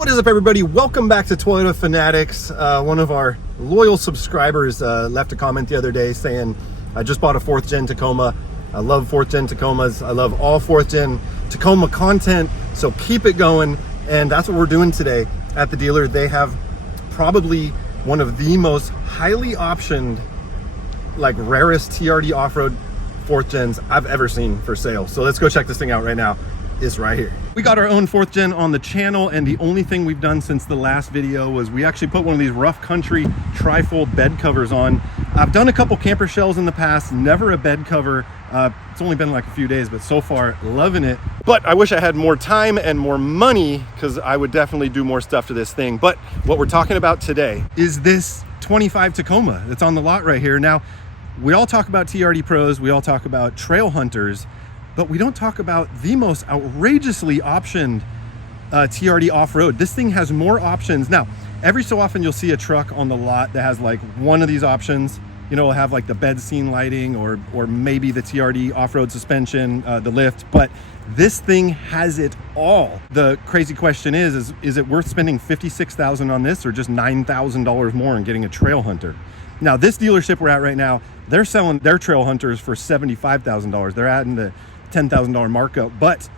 What is up, everybody? Welcome back to Toyota Fanatics. One of our loyal subscribers left a comment the other day saying, I just bought a 4th gen Tacoma. I love 4th gen Tacomas. I love all 4th gen Tacoma content, so keep it going. And that's what we're doing today at the dealer. They have probably one of the most highly optioned, like rarest TRD off-road 4th gens I've ever seen for sale. So let's go check this thing out right now. It's right here. We got our own 4th gen on the channel, and the only thing we've done since the last video was we actually put one of these rough country trifold bed covers on. I've done a couple camper shells in the past, never a bed cover. It's only been like a few days, but so far loving it. But I wish I had more time and more money, because I would definitely do more stuff to this thing. But what we're talking about today is this 25 Tacoma that's on the lot right here. Now, we all talk about TRD pros, we all talk about trail hunters, but we don't talk about the most outrageously optioned TRD off-road. This thing has more options. Now, every so often you'll see a truck on the lot that has like one of these options. You know, it'll have like the bed scene lighting or maybe the TRD off-road suspension, the lift, but this thing has it all. The crazy question is it worth spending $56,000 on this or just $9,000 more and getting a Trailhunter? Now, this dealership we're at right now, they're selling their Trailhunters for $75,000. They're adding the $10,000 markup, but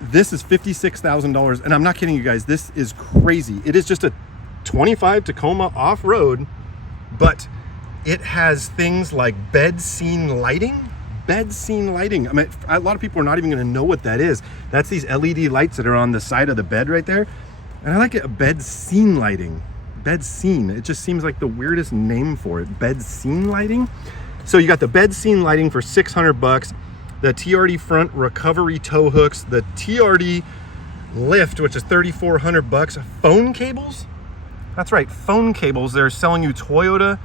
this is $56,000, and I'm not kidding you guys, this is crazy. It is just a 25 Tacoma off-road, but it has things like bed scene lighting. I mean, a lot of people are not even going to know what that is. That's these LED lights that are on the side of the bed right there, and I like it. Bed scene lighting. Bed scene, it just seems like the weirdest name for it. Bed scene lighting. So you got the bed scene lighting for $600, the TRD front recovery tow hooks, the TRD lift, which is $3,400. Phone cables, that's right, phone cables. They're selling you Toyota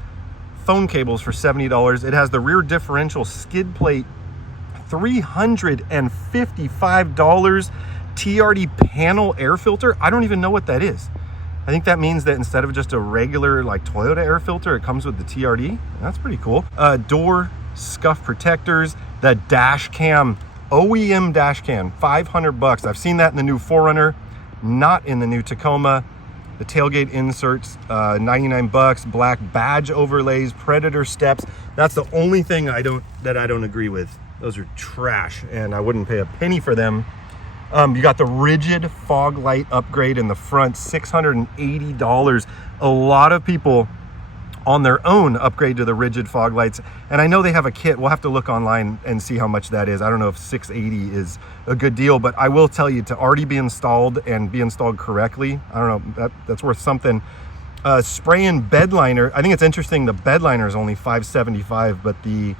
phone cables for $70. It has the rear differential skid plate, $355. TRD panel air filter, I don't even know what that is. I think that means that instead of just a regular like Toyota air filter, it comes with the TRD. That's pretty cool. Door scuff protectors, the dash cam, OEM dash cam, $500. I've seen that in the new 4Runner, not in the new Tacoma. The tailgate inserts, $99. Black badge overlays, Predator steps. That's the only thing I don't agree with. Those are trash, and I wouldn't pay a penny for them. You got the rigid fog light upgrade in the front, $680. A lot of people on their own upgrade to the rigid fog lights, and I know they have a kit. We'll have to look online and see how much that is. I don't know if $680 is a good deal, but I will tell you, to already be installed and be installed correctly, I don't know, that's worth something. Spray-in bed liner, I think it's interesting, the bed liner is only $575, but the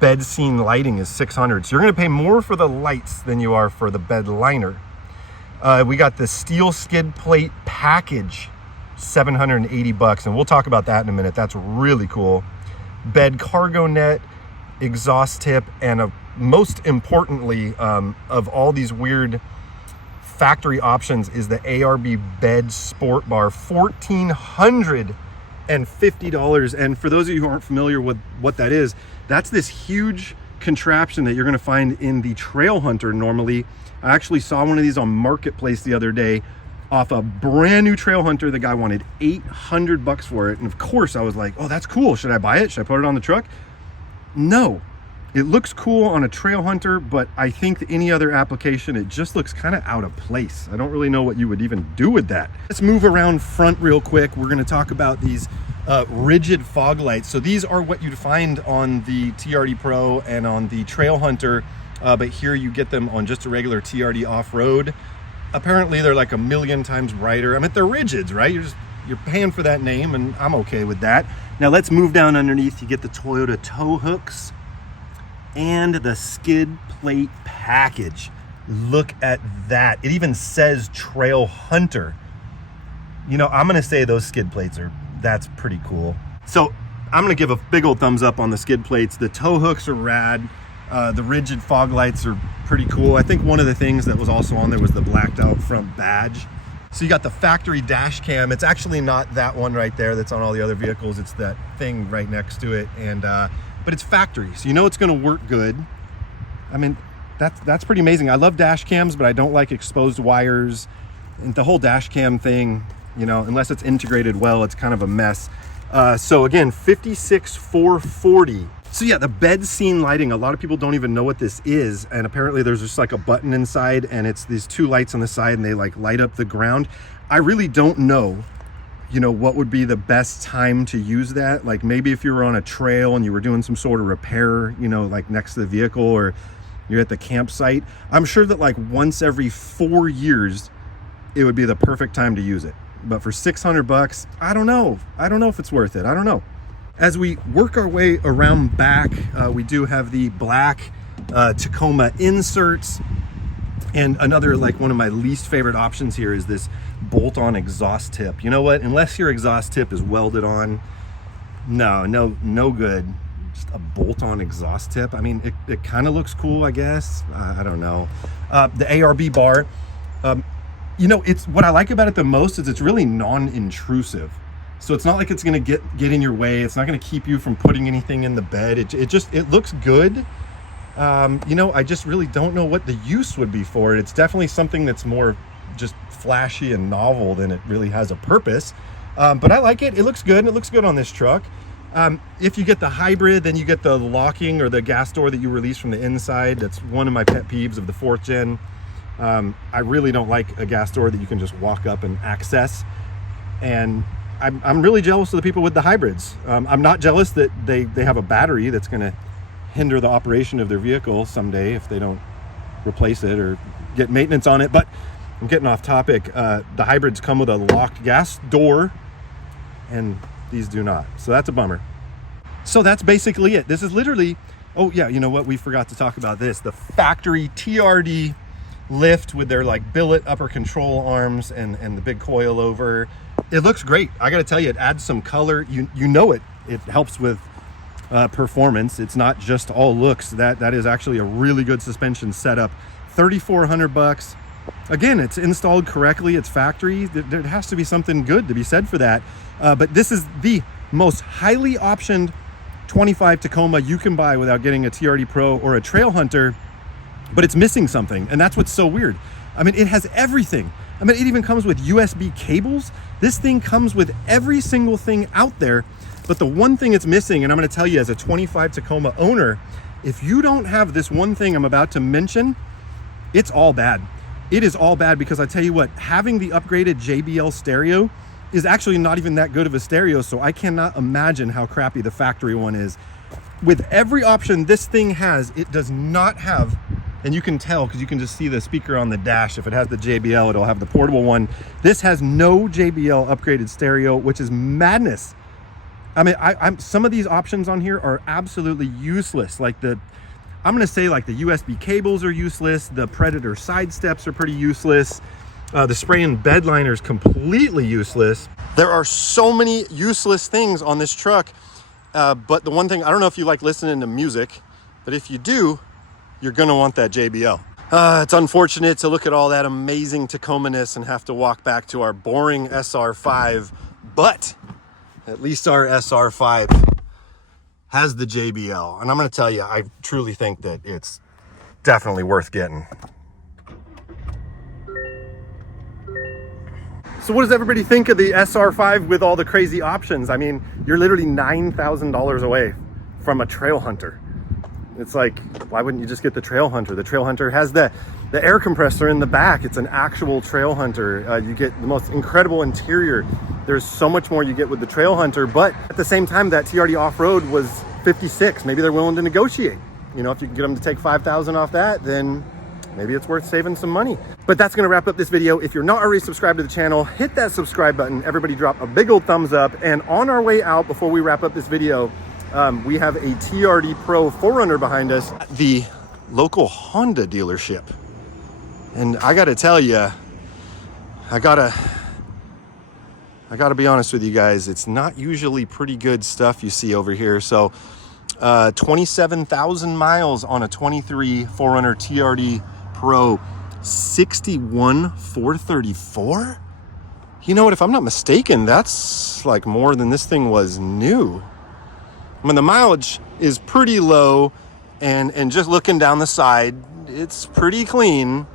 bed scene lighting is $600. So you're going to pay more for the lights than you are for the bed liner. We got the steel skid plate package, $780, and we'll talk about that in a minute. That's really cool. Bed cargo net, exhaust tip, and most importantly, of all these weird factory options, is the ARB bed sport bar, $1,450. And for those of you who aren't familiar with what that is, that's this huge contraption that you're going to find in the Trailhunter normally. I actually saw one of these on Marketplace the other day off a brand new Trailhunter. The guy wanted $800 for it, and of course I was like, oh, that's cool, should I buy it? Should I put it on the truck? No, it looks cool on a Trailhunter, but I think any other application, it just looks kind of out of place. I don't really know what you would even do with that. Let's move around front real quick. We're going to talk about these rigid fog lights. So these are what you'd find on the TRD Pro and on the Trailhunter, but here you get them on just a regular TRD off-road. Apparently they're like 1,000,000 times brighter. I mean, they're rigids, right? You're paying for that name, and I'm okay with that. Now let's move down underneath. You get the Toyota tow hooks and the skid plate package. Look at that. It even says Trailhunter. You know, I'm gonna say those skid plates that's pretty cool. So I'm gonna give a big old thumbs up on the skid plates. The tow hooks are rad. The rigid fog lights are pretty cool. I think one of the things that was also on there was the blacked out front badge. So you got the factory dash cam. It's actually not that one right there that's on all the other vehicles. It's that thing right next to it. And but it's factory, so you know it's gonna work good. I mean, that's pretty amazing. I love dash cams, but I don't like exposed wires. And the whole dash cam thing, you know, unless it's integrated well, it's kind of a mess. So again, 56,440. So yeah, the bed scene lighting, a lot of people don't even know what this is. And apparently there's just like a button inside, and it's these two lights on the side, and they like light up the ground. I really don't know, you know, what would be the best time to use that. Like maybe if you were on a trail and you were doing some sort of repair, you know, like next to the vehicle, or you're at the campsite. I'm sure that like once every 4 years, it would be the perfect time to use it. But for 600 bucks, I don't know. I don't know if it's worth it. I don't know. As we work our way around back, we do have the black Tacoma inserts. And another, like one of my least favorite options here is this bolt-on exhaust tip. You know what? Unless your exhaust tip is welded on, no good. Just a bolt-on exhaust tip. I mean, it kind of looks cool, I guess. I don't know. The ARB bar. You know, it's what I like about it the most is it's really non-intrusive. So it's not like it's going to get in your way. It's not going to keep you from putting anything in the bed. It looks good. You know, I just really don't know what the use would be for it. It's definitely something that's more just flashy and novel than it really has a purpose. But I like it. It looks good. And it looks good on this truck. If you get the hybrid, then you get the locking or the gas door that you release from the inside. That's one of my pet peeves of the 4th gen. I really don't like a gas door that you can just walk up and access. And I'm really jealous of the people with the hybrids. I'm not jealous that they have a battery that's going to hinder the operation of their vehicle someday if they don't replace it or get maintenance on it. But I'm getting off topic. The hybrids come with a locked gas door, and these do not. So that's a bummer. So that's basically it. This is literally, oh yeah, you know what? We forgot to talk about this. The factory TRD lift with their like billet upper control arms and the big coil over. It looks great. I got to tell you, it adds some color. You know it helps with performance. It's not just all looks. That is actually a really good suspension setup. 3,400 bucks. Again, it's installed correctly. It's factory. There has to be something good to be said for that. But this is the most highly optioned 25 Tacoma you can buy without getting a TRD Pro or a Trailhunter. But it's missing something, and that's what's so weird. I mean, it has everything. I mean, it even comes with USB cables. This thing comes with every single thing out there, but the one thing it's missing, and I'm gonna tell you as a 25 Tacoma owner, if you don't have this one thing I'm about to mention, it's all bad. It is all bad, because I tell you what, having the upgraded JBL stereo is actually not even that good of a stereo, so I cannot imagine how crappy the factory one is. With every option this thing has, it does not have, and you can tell because you can just see the speaker on the dash. If it has the JBL, it'll have the portable one. This has no JBL upgraded stereo, which is madness. I mean, some of these options on here are absolutely useless. Like I'm gonna say like the USB cables are useless. The Predator side steps are pretty useless. The spray and bed liner is completely useless. There are so many useless things on this truck. But the one thing, I don't know if you like listening to music, but if you do, you're gonna want that JBL. It's unfortunate to look at all that amazing Tacoma-ness and have to walk back to our boring SR5, but at least our SR5 has the JBL. And I'm gonna tell you, I truly think that it's definitely worth getting. So what does everybody think of the SR5 with all the crazy options? I mean, you're literally $9,000 away from a Trailhunter. It's like, why wouldn't you just get the Trailhunter? The Trailhunter has the air compressor in the back. It's an actual Trailhunter. You get the most incredible interior. There's so much more you get with the Trailhunter, but at the same time, that TRD off-road was 56. Maybe they're willing to negotiate. You know, if you can get them to take 5,000 off that, then maybe it's worth saving some money. But that's gonna wrap up this video. If you're not already subscribed to the channel, hit that subscribe button. Everybody drop a big old thumbs up. And on our way out, before we wrap up this video, we have a TRD Pro 4Runner behind us at the local Honda dealership. And I gotta tell you, I gotta be honest with you guys, it's not usually pretty good stuff you see over here. So 27,000 miles on a 23 4Runner TRD Pro, 61,434. You know what, if I'm not mistaken, that's like more than this thing was new. I mean, the mileage is pretty low, and just looking down the side, it's pretty clean,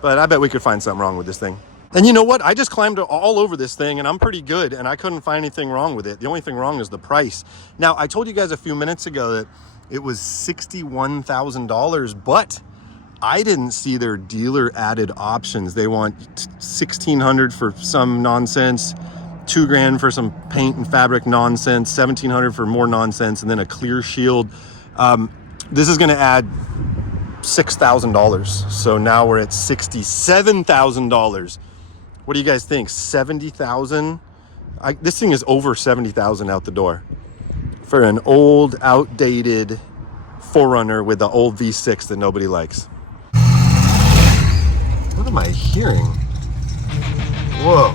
but I bet we could find something wrong with this thing. And you know what? I just climbed all over this thing and I'm pretty good and I couldn't find anything wrong with it. The only thing wrong is the price. Now, I told you guys a few minutes ago that it was $61,000, but I didn't see their dealer added options. They want $1,600 for some nonsense, $2,000 for some paint and fabric nonsense, $1,700 for more nonsense, and then a clear shield. This is going to add $6,000. So now we're at $67,000. What do you guys think? 70,000? This thing is over 70,000 out the door for an old, outdated 4Runner with the old V6 that nobody likes. What am I hearing? Whoa.